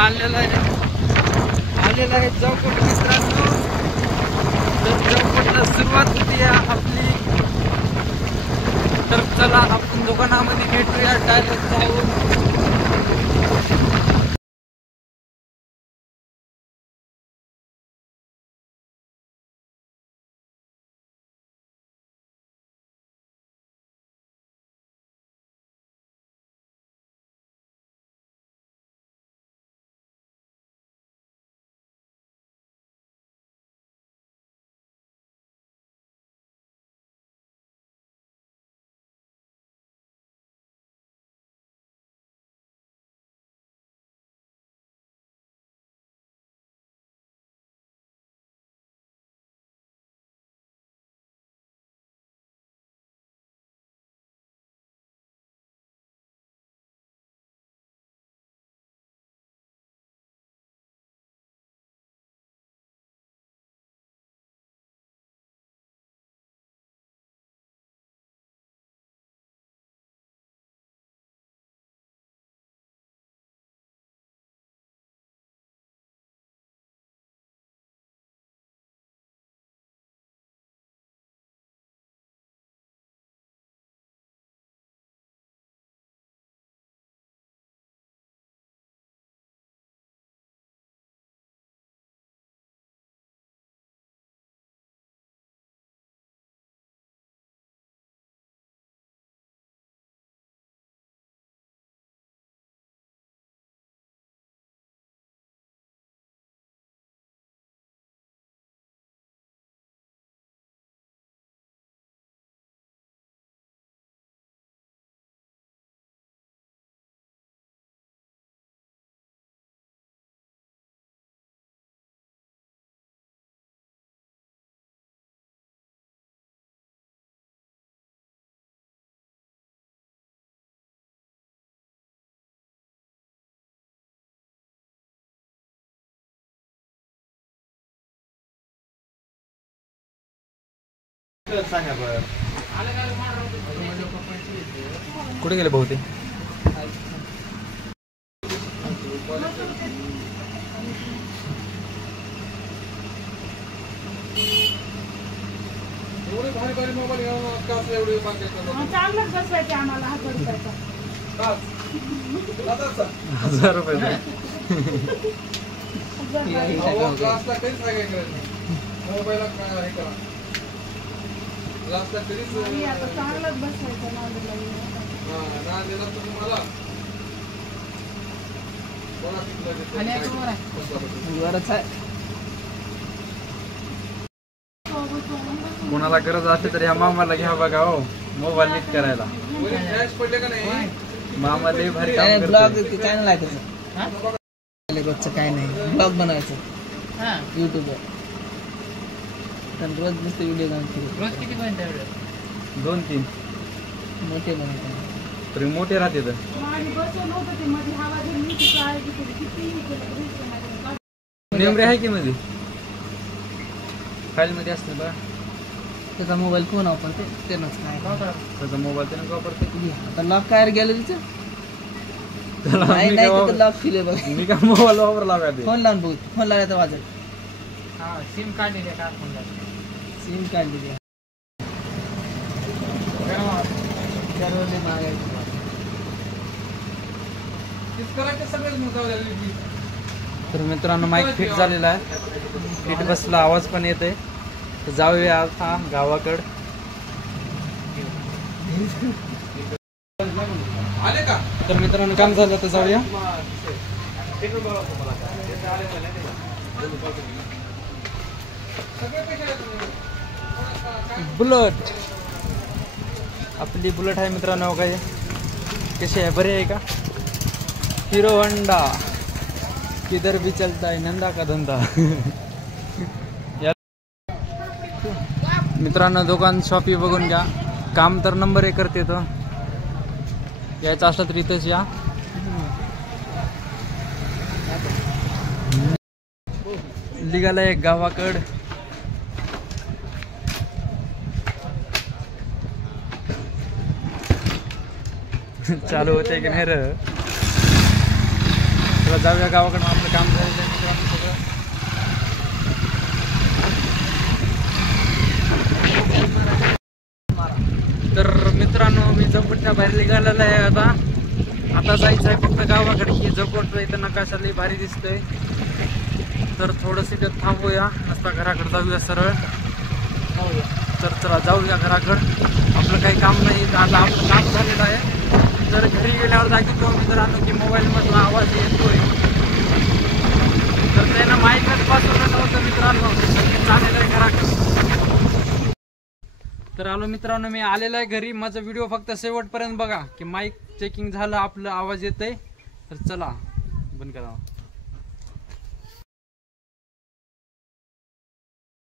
आलेला आहे चौकट मित्रांनो. तर चौकटला सुरुवात होती आपली. तर चला आपण दुकानामध्ये भेटूया डायरेक्ट जाऊन. कुठे गेले भाऊ ते? चांगलंच बसवायचे आम्हाला 1000 रुपये. चांगलंच बसवायचं कोणाला गरज असते तर ह्या मामाला घ्या बघा हो, मोबाईल नीट करायला. मामा लई भारी काम ब्लॉग चॅनल आहे त्याचं. रोजचं काय नाही, ब्लॉग बनवायचं युट्यूबवर. रोज नुसते व्हिडिओ बनवतो. रोज किती बनवता व्हिडिओ? 2-3 मोठे बनवतो. तरी मोठे राहते तर. नेमरे आहे की मध्ये फाईल मध्ये असते बघा. त्याचा मोबाईल फोन वापरते त्यानंच काय. त्याचा मोबाईल त्यानं वापरते. आता लॉक काय गॅलरीचं नाही तिथं लॉक फिले बघ. मी काय मोबाईल वापरला का ते? फोन लावून बघ. फोन लावायचा वाजत. हा सिम काढलेली का फोन लागते. सिम काढलेली तर मित्रांनो माईक फिट झालेला आहे. फिट बसला, आवाज पण येतोय. तर जाऊया आता गावाकड. तर मित्रांनो काम झालं तर जाऊया. बुलेट, आपली बुलेट आहे मित्रांनो. काय कशी आहे, बरी आहे का? हिरो होंडा किधर भी चलता है, नंदा का धंदा. मित्रांनो दुकान शॉपी बघून घ्या. काम तर नंबर 1 करते. तो यायचं असलं तर इथंच या. निघाला एक गावाकड. चालू होते की नाही रे. चला जाऊया गावाकडे, आपलं काम झालेलं आहे मित्रांनो सगळं. तर मित्रांनो मी झोपडच्या बाहेर निघालेला आहे आता जायचं आहे फक्त गावाकडे. ही झोपड इथं नकाशाला भारी दिसतोय, तर थोडंसं इथं थांबूया, नसता घराकडे जाऊया सरळ. तर चला जाऊया घराकडं, आपलं काही काम नाही आता, आपलं काम झालेलं आहे. तर घरी गेल्यावर दाखवतो मित्रांनो की मोबाईलमधला आवाज येतोय, तर त्यानं माईकच वाजवलं नव्हतं मित्रांनो, झालेलं आहे घराकडं. तर आलो मित्रांनो, मी आलेलो आहे घरी. माझा व्हिडिओ फक्त शेवटपर्यंत बघा की माईक चेकिंग झालं, आपलं आवाज येतंय. तर चला बंद करा.